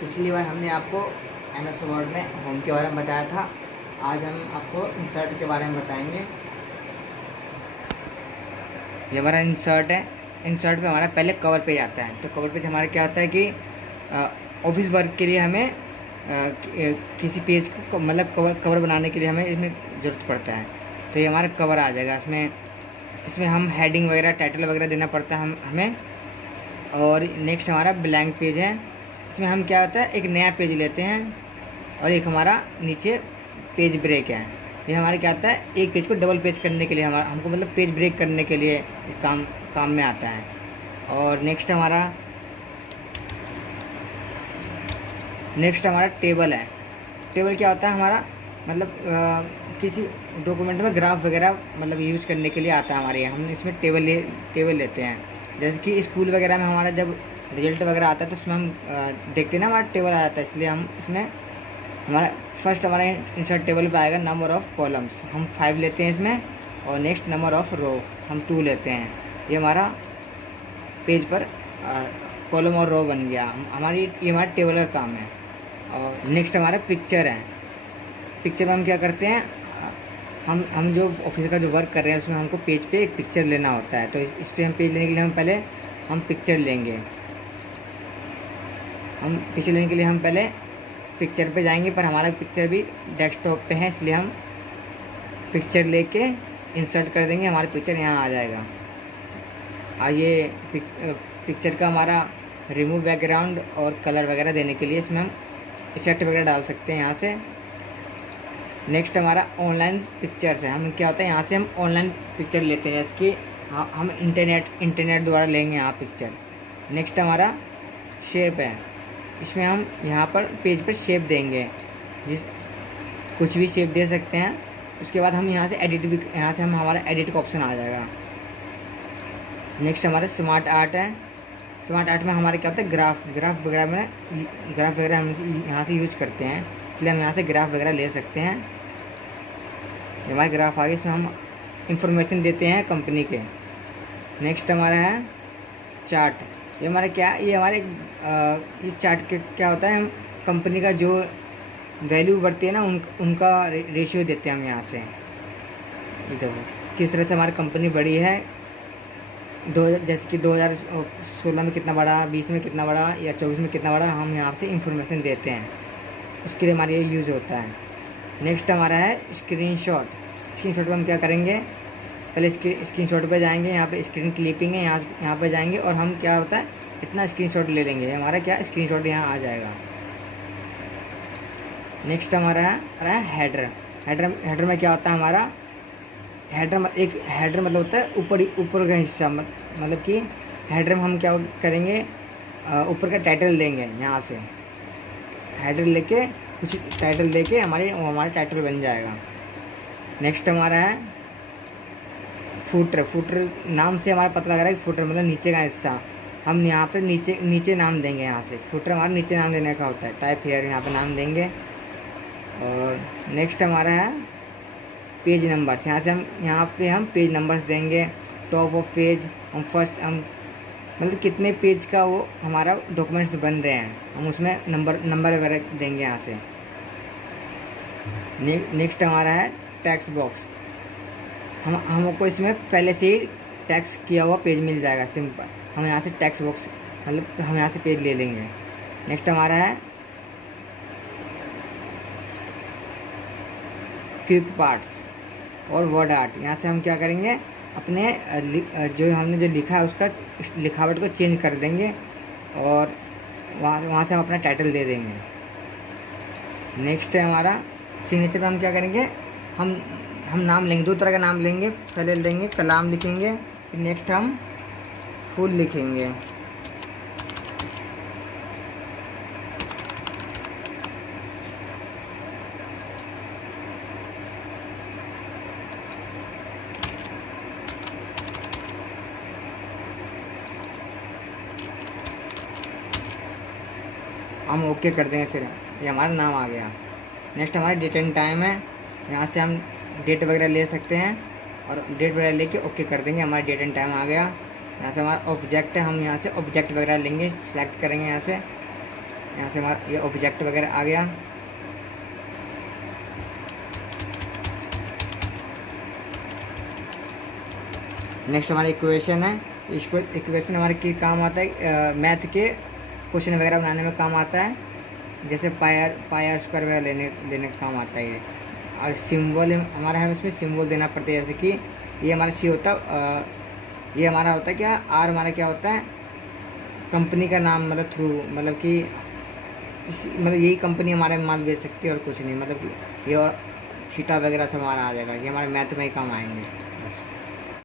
पिछली बार हमने आपको MS वर्ड में होम के बारे में बताया था। आज हम आपको इंसर्ट के बारे में बताएंगे। ये हमारा इंसर्ट है। इंसर्ट पे हमारा पहले कवर पेज आता है। तो कवर पेज हमारा क्या होता है कि ऑफिस वर्क के लिए हमें किसी पेज को मतलब कवर बनाने के लिए हमें इसमें ज़रूरत पड़ता है। तो ये हमारा कवर आ जाएगा। इसमें हम हेडिंग वगैरह टाइटल वगैरह देना पड़ता है हमें। और नेक्स्ट हमारा ब्लैंक पेज है। इसमें हम क्या होता है, एक नया पेज लेते हैं और एक हमारा नीचे पेज ब्रेक है। ये हमारे क्या आता है, एक पेज को डबल पेज करने के लिए हमको मतलब पेज ब्रेक करने के लिए काम में आता है। और नेक्स्ट हमारा टेबल है। टेबल क्या होता है हमारा, मतलब किसी डॉक्यूमेंट में ग्राफ वगैरह मतलब यूज करने के लिए आता है हमारे यहाँ। हम इसमें टेबल लेते हैं। जैसे कि स्कूल वगैरह में हमारा जब रिजल्ट वगैरह आता है तो उसमें हम देखते हैं ना, हमारा टेबल आ जाता है। इसलिए हम इसमें हमारा इंसर्ट टेबल पे आएगा नंबर ऑफ़ कॉलम्स, हम 5 लेते हैं इसमें। और नेक्स्ट नंबर ऑफ़ रो हम 2 लेते हैं। ये हमारा पेज पर कॉलम और रो बन गया। ये हमारा टेबल का काम है। और नेक्स्ट हमारा पिक्चर है। पिक्चर में हम क्या करते हैं, हम जो ऑफिस का जो वर्क कर रहे हैं उसमें हमको पेज पे एक पिक्चर लेना होता है। तो इस पर हम पेज लेने के लिए हम पिक्चर लेंगे। हम पिक्चर लेने के लिए हम पहले पिक्चर पे जाएंगे, पर हमारा पिक्चर भी डेस्कटॉप पे है, इसलिए हम पिक्चर लेके इंसर्ट कर देंगे। हमारा पिक्चर यहाँ आ जाएगा। और ये पिक्चर का हमारा रिमूव बैकग्राउंड और कलर वगैरह देने के लिए इसमें हम इफ़ेक्ट वगैरह डाल सकते हैं यहाँ से। नेक्स्ट हमारा ऑनलाइन पिक्चर्स है। हम क्या होता है, यहाँ से हम ऑनलाइन पिक्चर लेते हैं, जैसे कि हम इंटरनेट द्वारा लेंगे यहाँ पिक्चर। नेक्स्ट हमारा शेप है। इसमें हम यहाँ पर पेज पर शेप देंगे, कुछ भी शेप दे सकते हैं। उसके बाद हम यहाँ से हमारा एडिट का ऑप्शन आ जाएगा। नेक्स्ट हमारा स्मार्ट आर्ट है। स्मार्ट आर्ट में हमारे क्या होता है, ग्राफ वगैरह हम यहाँ से यूज करते हैं, इसलिए हम यहाँ से ग्राफ वगैरह ले सकते हैं। हमारे ग्राफ आगे, इसमें हम इंफॉर्मेशन देते हैं कंपनी के। नेक्स्ट हमारा है चार्ट। ये हमारे इस चार्ट के क्या होता है, हम कंपनी का जो वैल्यू बढ़ती है ना उनका रेशियो देते हैं हम यहाँ से। ये देखो किस तरह से हमारी कंपनी बढ़ी है, जैसे कि 2016 में कितना बढ़ा, 20 में कितना बढ़ा या 24 में कितना बढ़ा, हम यहाँ से इंफॉर्मेशन देते हैं। उसके लिए हमारा ये यूज़ होता है। नेक्स्ट हमारा है स्क्रीनशॉट। स्क्रीनशॉट में हम क्या करेंगे, पहले स्क्रीनशॉट पे जाएंगे। यहाँ पे स्क्रीन क्लिपिंग है, यहाँ पे जाएंगे और हम क्या होता है, इतना स्क्रीनशॉट ले लेंगे। हमारा क्या स्क्रीनशॉट यहाँ आ जाएगा। नेक्स्ट हमारा है हेडर में क्या होता है हमारा, हेडर मतलब होता है ऊपर का हिस्सा। मतलब कि हेडर में हम क्या करेंगे, ऊपर का टाइटल लेंगे। यहाँ से हेडर लेके कुछ टाइटल लेके हमारा टाइटल बन जाएगा। नेक्स्ट हमारा है फुटर। नाम से हमारा पता लग रहा है कि फुटर मतलब नीचे का हिस्सा। हम यहाँ पे नीचे नाम देंगे। यहाँ से फुटर हमारा नीचे नाम देने का होता है। टाइप हेयर यहाँ पे नाम देंगे। और नेक्स्ट हमारा है पेज नंबर्स। यहाँ पे हम पेज नंबर्स देंगे। टॉप ऑफ पेज हम मतलब कितने पेज का वो हमारा डॉक्यूमेंट्स बन रहे हैं, हम उसमें नंबर वगैरह देंगे यहाँ से। नेक्स्ट हमारा है टेक्स्ट बॉक्स। हमको इसमें पहले से ही टेक्स्ट किया हुआ पेज मिल जाएगा, सिंपल। हम यहाँ से टेक्स्ट बॉक्स मतलब हम यहाँ से पेज ले लेंगे। नेक्स्ट हमारा है क्विक पार्ट्स और वर्ड आर्ट। यहाँ से हम क्या करेंगे, अपने जो हमने जो लिखा है उसका लिखावट को चेंज कर देंगे और वहाँ से हम अपना टाइटल दे देंगे। नेक्स्ट है हमारा सिग्नेचर में हम क्या करेंगे, हम नाम लेंगे। 2 तरह का नाम लेंगे। पहले लेंगे कलाम लिखेंगे, फिर नेक्स्ट हम फुल लिखेंगे। हम ओके कर देंगे, फिर ये हमारा नाम आ गया। नेक्स्ट हमारा डेट एंड टाइम है। यहाँ से हम डेट वगैरह ले सकते हैं और डेट वगैरह लेके ओके कर देंगे। हमारा डेट एंड टाइम आ गया। यहाँ से हमारा ऑब्जेक्ट है, हम यहाँ से ऑब्जेक्ट वगैरह लेंगे, सिलेक्ट करेंगे यहाँ से। यहाँ से हमारा ये ऑब्जेक्ट वगैरह आ गया। नेक्स्ट हमारा इक्वेशन है। इसको इक्वेशन हमारे की काम आता है, मैथ के क्वेश्चन वगैरह बनाने में काम आता है, जैसे पायर स्क्वायर वगैरह लेने का काम आता है ये। और सिंबल हमारा है, उसमें सिंबल देना पड़ता है, जैसे कि ये हमारा सी होता है, ये हमारा होता है क्या, आर हमारा क्या होता है, कंपनी का नाम, मतलब थ्रू, मतलब कि मतलब यही कंपनी हमारे माल बेच सकती है और कुछ नहीं, मतलब कि ये और थीटा वगैरह सब हमारा आ जाएगा, ये हमारे मैथ में ही काम आएंगे।